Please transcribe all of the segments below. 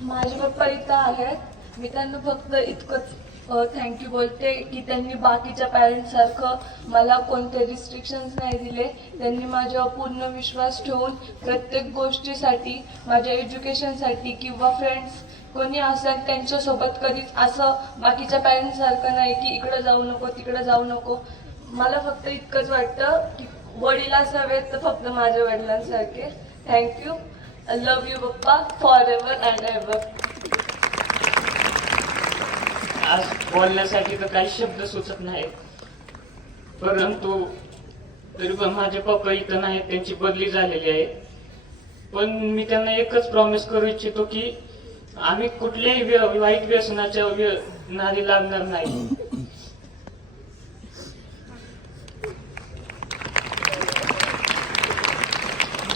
माझे पप्पा इथं आहेत. मी त्यांना फक्त इतकंच थँक्यू बोलते की त्यांनी बाकीच्या पॅरेंट्ससारखं मला कोणते रिस्ट्रिक्शन्स नाही दिले. त्यांनी माझ्यावर पूर्ण विश्वास ठेवून प्रत्येक गोष्टीसाठी, माझ्या एज्युकेशनसाठी किंवा फ्रेंड्स कोणी असेल त्यांच्यासोबत कधीच असं बाकीच्या पॅरेंट्ससारखं नाही की इकडं जाऊ नको तिकडं जाऊ नको. मला फक्त इतकंच वाटतं की वडील असावेत तर फक्त माझ्या वडिलांसारखे. थँक्यू. I love you पप्पा forever and ever. आज बोलण्यासाठी तर काही शब्द सुचत नाहीत, परंतु तरी पण माझे पप्पा इथं नाहीत, त्यांची बदली झालेली आहे. पण मी त्यांना एकच प्रॉमिस करू इच्छितो की आम्ही कुठल्याही वाईट व्यसनाच्या नादी लागणार नाही.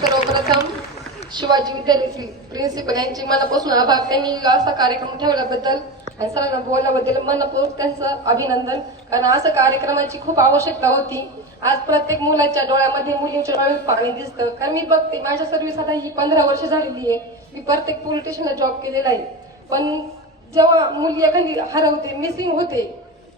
सर्वप्रथम शिवाजी विद्यालयातील प्रिन्सिपल यांचे मनापासून आभार. त्यांनी असा कार्यक्रम ठेवल्याबद्दल आणि सरांना बोलल्याबद्दल मनपूर्वक त्यांचं अभिनंदन. कारण असं कार्यक्रमाची खूप आवश्यकता होती. आज प्रत्येक मुलाच्या डोळ्यामध्ये, मुलींच्या डोळ्यात पाणी दिसतं. कारण मी बघते, माझ्या सर्व्हिस आता ही 15 वर्ष झालेली आहे. मी प्रत्येक पोलीस स्टेशनला जॉब केलेला आहे. पण जेव्हा मुली एखादी हरवते, मिसिंग होते,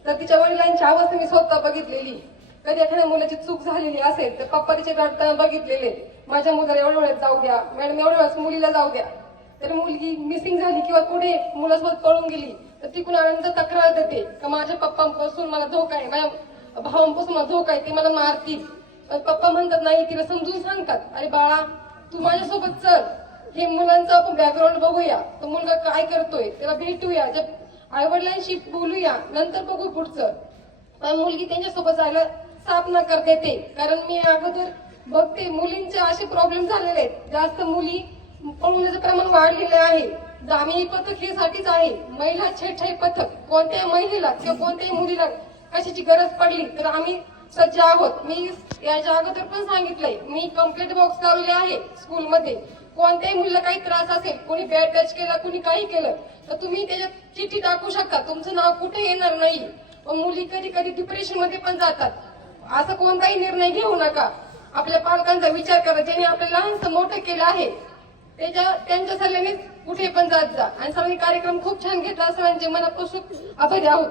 तर तिच्या वडिलांची अवस्था मी स्वतः बघितलेली. कधी एखाद्या मुलाची चूक झालेली असेल तर पप्पा तिचे रडताना बघितलेले. माझ्या मुलाला एवढ्या वेळेस जाऊ द्या मॅडम, एवढ्या वेळेस मुलीला जाऊ द्या. तर मुलगी मिसिंग झाली किंवा कुठे मुलासोबत पळून गेली तर तिकडून आनंद तक्रार देते का माझ्या पप्पांपासून मला धोका आहे, माझ्या भावांपासून मला धोका आहे, ते मला मारतील. पण पप्पा म्हणतात नाही, तिला समजून सांगतात, अरे बाळा तू माझ्यासोबत चल, हे मुलांचं आपण बॅकग्राऊंड बघूया, तो मुलगा काय करतोय त्याला भेटूया, जब आईवडिलांशी बोलूया, नंतर बघू पुढचं. पण मुलगी त्यांच्यासोबत जायला साफ नकार देते. कारण मी अगोदर बघते मुलींचे असे प्रॉब्लेम झालेले आहेत. जास्त मुली पळवण्याचं प्रमाण वाढलेलं आहे. आम्ही पथक हे साठीच आहे, महिला छेडछाड पथक. कोणत्याही महिलेला किंवा कोणत्याही मुलीला कशाची गरज पडली तर आम्ही सज्ज आहोत. मी याच्या अगोदर पण सांगितलंय, मी कंप्लेंट बॉक्स लावले आहे स्कूलमध्ये. कोणत्याही मुलीला काही त्रास असेल, कोणी बॅड टच केला, कोणी काही केलं तर तुम्ही त्याच्यात चिठ्ठी टाकू शकता, तुमचं नाव कुठे येणार नाही. पण मुली कधी कधी डिप्रेशन मध्ये पण जातात. असा कोणताही निर्णय घेऊ नका. आपल्या पालकांचा विचार करा, ज्यांनी आपल्याला लहानसं मोठं केलं आहे त्यांच्या सल्ल्याने कुठे पण जात जा. आणि सगळे कार्यक्रम खूप छान घेतला, सरांचे मनापासून आभारी आहोत.